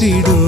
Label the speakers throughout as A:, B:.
A: சிடும்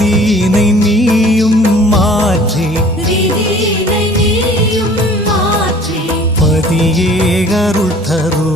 B: ரீதியினை நீயும் மாற்றி. பதியே அருள்
A: தரும்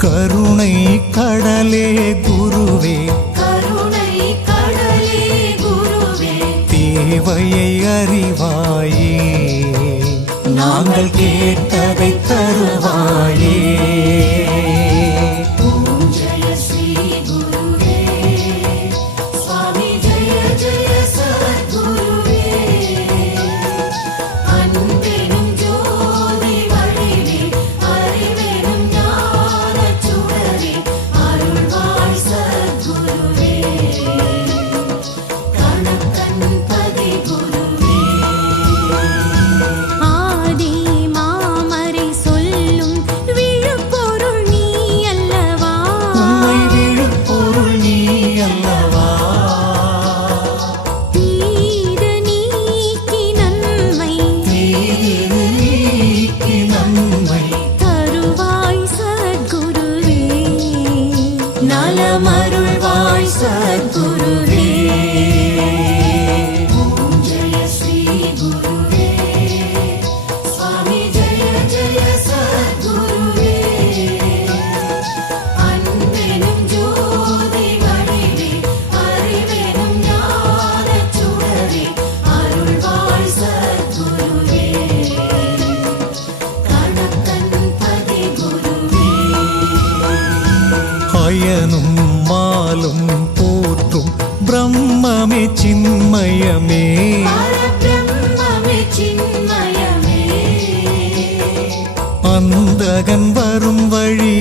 B: கருணை கடலே குருவே.
A: கருணை கடலே குருவே.
B: தேவையை அறிவாயே. நாங்கள் கேட்டதை தருவாயே.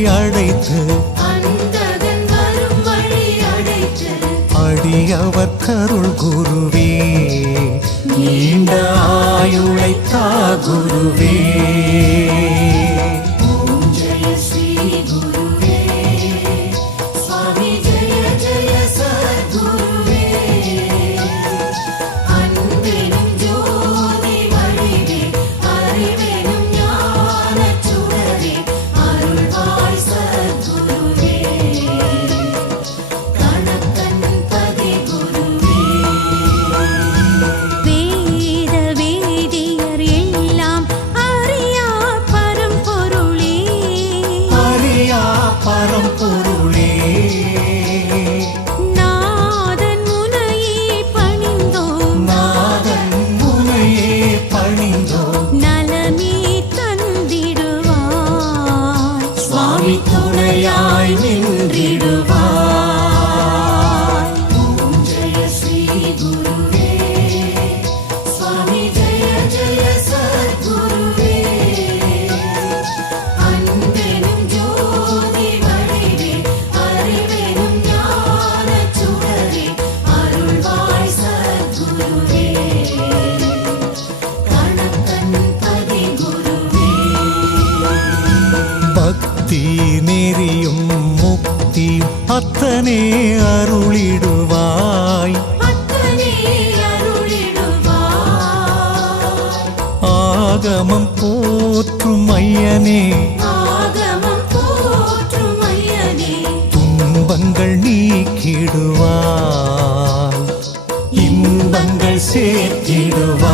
B: அழைத்து
A: அடியவர் கருள் குருவே. நீண்ட ஆயுளைத்தா குருவே. துன்பங்கள் நீக்கிடுவார் இன்பங்கள் சேர்த்திடுவார்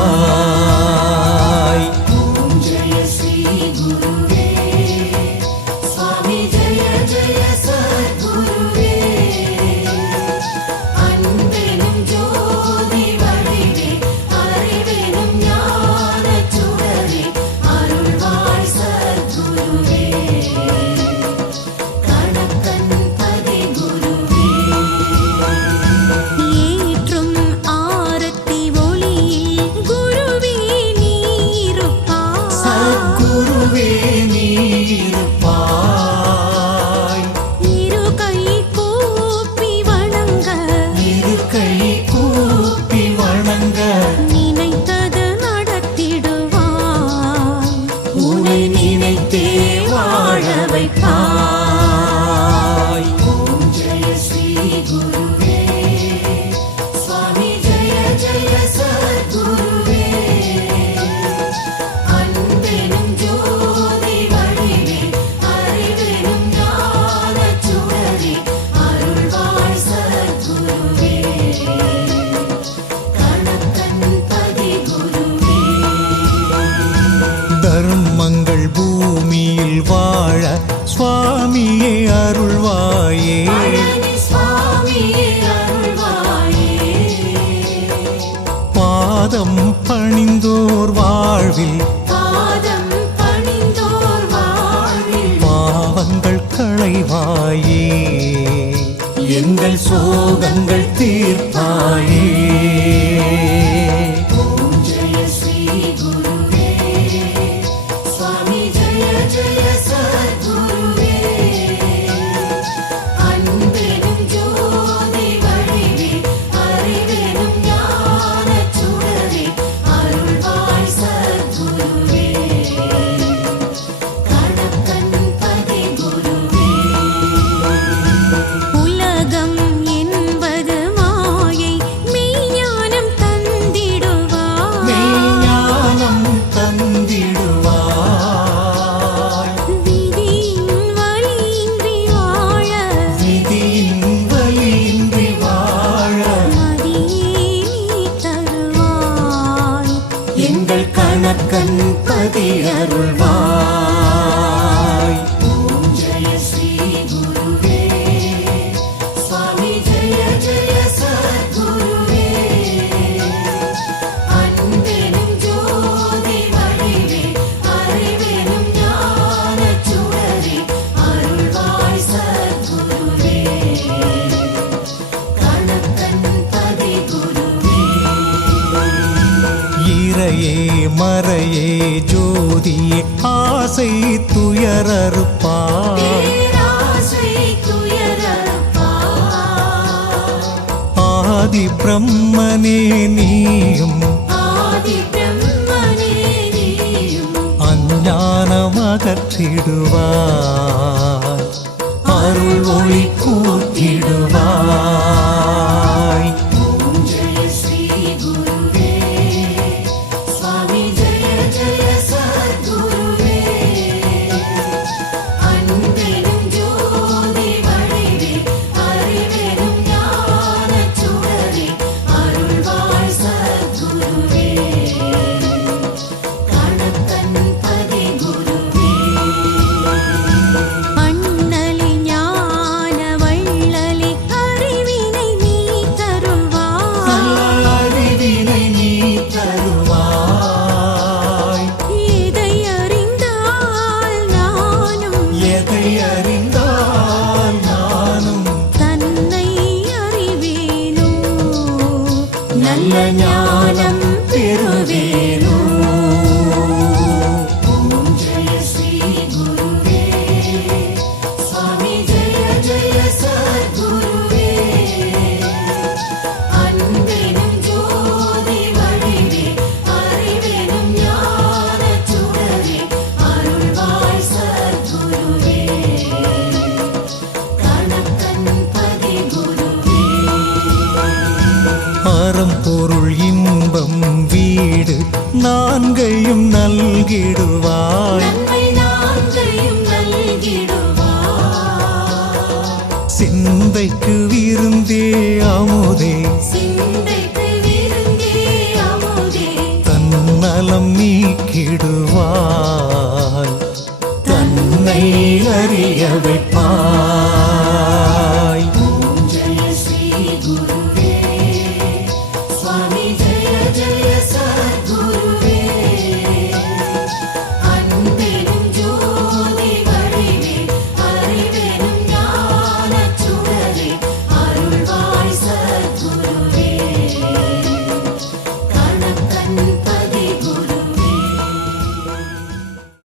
A: களைவாயே எங்கள் சோகங்கள் தீர்ப்பாயே. கண் பதியருள்வார்
B: மறையே மறையே ஜோதியே ஆசை
A: துயரறுப்பா.
B: ஆதி பிரம்மனே நீயும். அஞ்ஞானம்